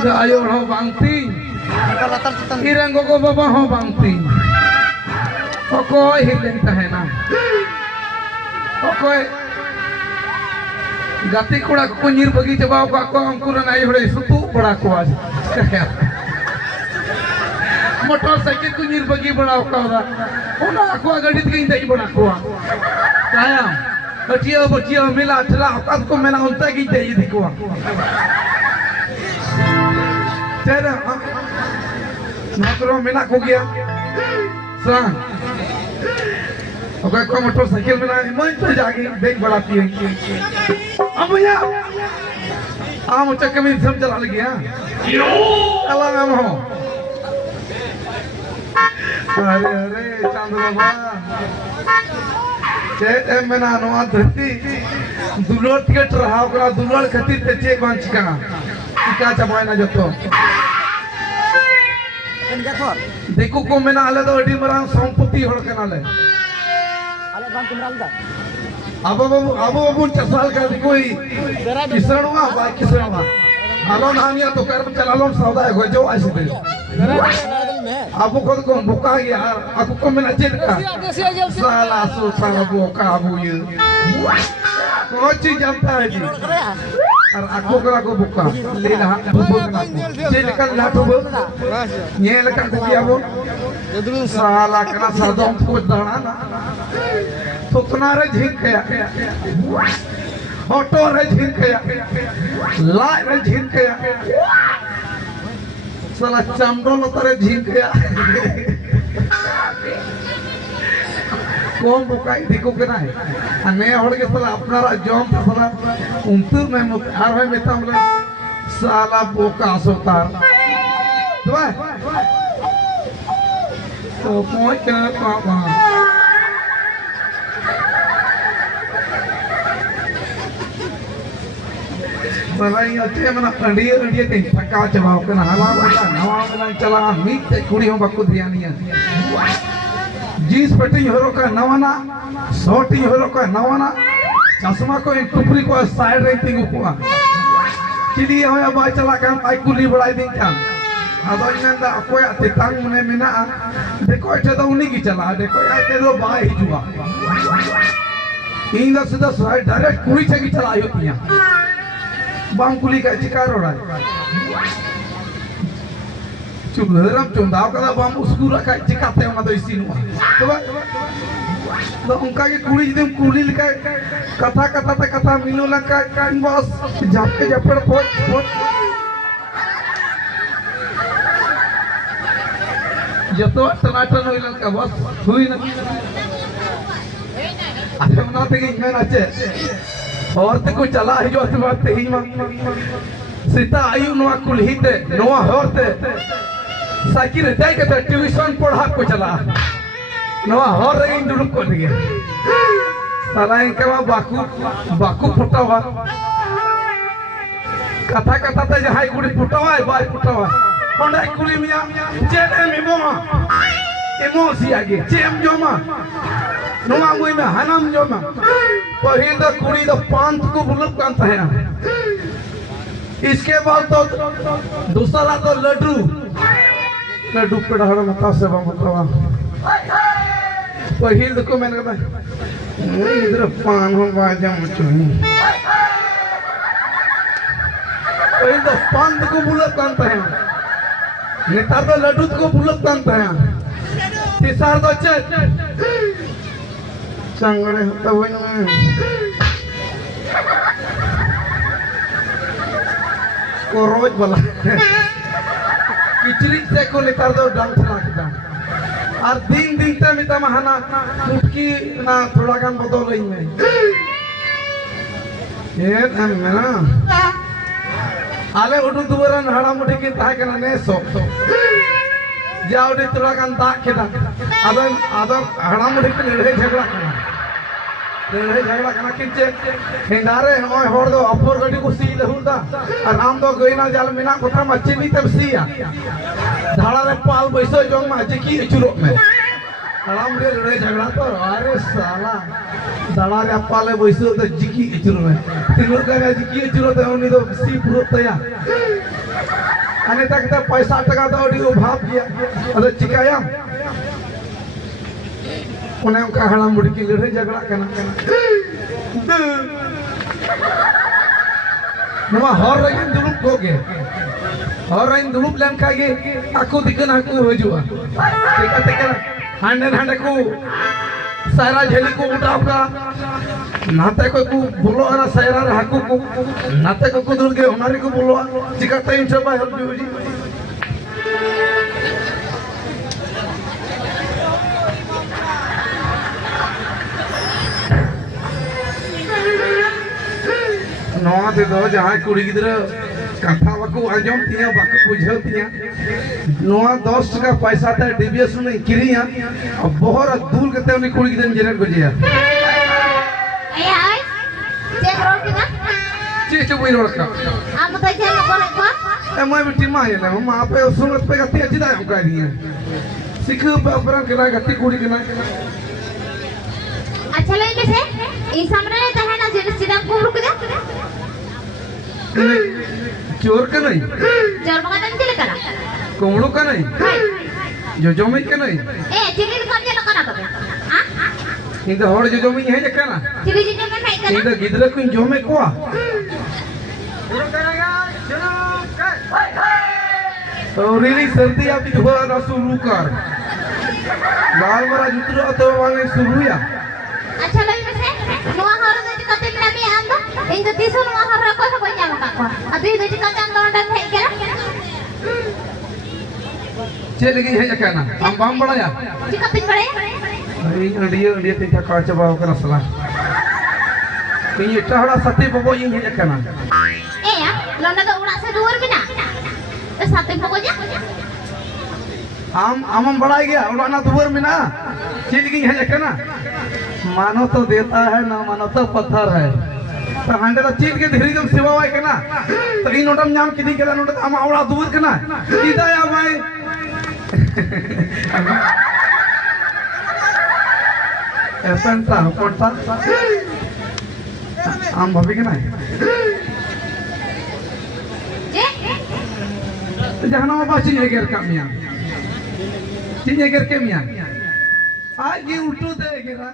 ida ayo ho bangti irang gogo baba ho bangti okoy hilen tahena okoy gati koड़ा को nyir bagi jawab ko हमको नाई हड़े सुतु बड़ा को आज मोटरसाइकिल को nyir bagi बड़ा को ओना को गाड़ी के इंदा बड़ा को काया बचिया बचिया मिला चला औकात को मेला उनता की दे दी को तेरा नौकरों मिला को गया सा ओके को मोटरसाइकिल मिला मैं तो जाके बैग बढ़ाती है अब भैया आम चक्क में सब चला लगी हां अल्लाह नाम हो अरे अरे चांद बाबा चे मेना नवा धरती दुलोर टिकट रहा ओकरा दुलोर खातिर ते चे बंच का टिका चबायना जतो देखो को मेना आले तो अडी मरान संपत्ति होड़ कनाले अब चसाल का कोई किसरणवा बाइक किसरणवा आलो नामिया तो कर चला लो सौदा है जो ऐसे दे अब को बुका यार अब को मैं चेक का साला सो साला बुका अबू ये कोई चीज जानता है जी और aku को बुका ले ला बुका चेक कर ला तो ये लगा को किया वो साला कना सरदम को दाना ना तो तुम्हारे झिंक गया ऑटो रे झिंक गया लाइट रे झिंक गया साला चमड़ो तारे झिंक गया कौन बुकाई देखो के ना है ने हड़ के साला अपना जॉम साला उनतु में मुखार में मेता बोले साला बोका सोता तो पहुंच के पापा सलाई अच्छे मना अंडिये अंडिये ते पक्का चलाओ के ना हवा वाला नवा वाला चला मीट ते कुड़ी हो बकु ध्यानिया जींस पट्टी होरो का नवाना शॉर्टी होरो का नवाना चश्मा को एक टुकड़ी को साइड रेटिंग उपवा चिड़ी होया बा चला kan आई कुली बड़ाई दिन kan आदो इनंदा अकोय तितांग मने मिना देखो एटे तो उनी की चला देखो एटे तो बा हिजुआ इन सीधा साइड डायरेक्ट कुड़ी से की चला होतिया बांकुली का चिकार रहा चुलरम चुंदाव का बाम उसको रखा चिकाते हैं मतलब इसी नुआ तो उनका ये कुड़ी जितने कुड़ी लिखा कथा कथा तक कथा मिलो लगा बस जापे जापड़ पोच जतो टनाटन हो लगा बस हुई ना अरे मना थे कि मैं नाचे और ते को चला है जो बात ही सीता आयु नवा कुलहिते नवा होते साइकिल दे के ट्यूशन पढ़ा को चला नवा हो रही दुड़ुक को दिया साला इनके बाकू फुटावा कथा कथा ते जहां कुड़ी फुटावा है बाय फुटावा ओंडा कुली मिया जेम इमो सी आगे जेम जोमा नवा मुई में हनम जोमा पहले तो कुड़ी तो पांच को बुलक कांता है इसके बाद तो दूसरा तो लड्डू पेड़ाड़ा मता से बमतवा पहले को मैंने कहा इधर पान हो बाजा मुचुनी पहले तो पान को बुलक कांता है नेता तो लड्डू को बुलक कांता है तीसरा तो चंगड़े होता हुए को रोज बोला किचरी से को लेकर दो डंग चला किया और दिन दिन ते मिता महाना मुटकी ना थोड़ा काम बदल रही है ये ना आले उठू दुबरा नहड़ा मुठी की ताहे करना ने सो जाओ दे थोड़ा काम ताक के आदम हड़ा मुठी के लड़े झगड़ा किंचे हिंदारे होय होड़ दो अफोर गडी को सी लहुदा और आम दो गइना जाल मिना कोथा मच्छी भी तब सिया धाड़ा रे पाल बैसो जोंग मा जिकी चुरो में हड़ाम रे लड़े झगड़ा तो अरे साला धाड़ा रे पाले बैसो तो जिकी चुरो में तिनुर का जिकी चुरो तो उनी तो सी पुरो तया अने तक तो पैसा टका तो अड़ी अभाव गया अदो चिकायाम उन्हें उनका हड़ाम बुढ़ी की लड़ाई झगड़ा करना नवा हर रही दुलुप को गे हर रही दुलुप लेन का गे आको दिखन आको हजुआ ठीक है हांडे हांडे को सारा झेली को उठाव का नाते को बोलो ना सारा हाकू को नाते को दुल के हमारे को बोलो चिकाते इन सब हेल्प जी नवा दे दो जहां कुड़ी गिदरा कथा बाको आजम तिया बाको बुझो तिया नवा 10 टका पैसा ते डीबीएस में किरिया अब बहर दूर कते उनी कुड़ी गिदन जेनेट गजिया ए हाय चेक रोड किना चेक बुई रोड का आप तो क्या बोले को ए मैं बेटी मां है ना मां पे सुनत पे गति अजी दा का दिया सिख बबरा केना गति कुड़ी केना अच्छा लगे कैसे ई सामने तो है ना जेने सीधा को रुक जा चोर का नहीं चोर बगा तन चले करा कोमड़ो का नहीं जो जमी के नहीं ए चिली कर जे करा तबे हां इंद होड़ जो जमी है जे करा चिली जे जमे नहीं करा इंद गिदरे को जमे कोआ शुरू करेगा शुरू कर तो रिली सर्दी आप थोड़ा ना शुरू कर गाल मरा जुतरो तो वाले शुरू या अच्छा लगे से नोआ हर दे कते मिला भी आम दो इन तो तीसो नोआ हर को सब जाम का को अभी दे कते आम दोंडा है के चले गई है कहना हम बाम बड़ाया जी कते बड़े अरे अंडिया ते का चबाव कर सला कहीं टहड़ा सते बबो ये है कहना ए या लोंडा तो उड़ा से दूर बिना तो सते बबो जा आम बढ़ाई गया उड़ाना दूर में ना चल गई है कहना मानो तो देता है ना मानो तो पत्थर है तो हंडे तो चीन के धीरे जब सेवा है के ना तो इन नोटम नाम किदी के नोट हम आवड़ा दूर के ना सीधा या भाई ऐसा था पड़ता हम भाभी के ना तो जहां बाबा चीन गेर का मियां चीन गेर के मियां आज ये उल्टू दे गेरा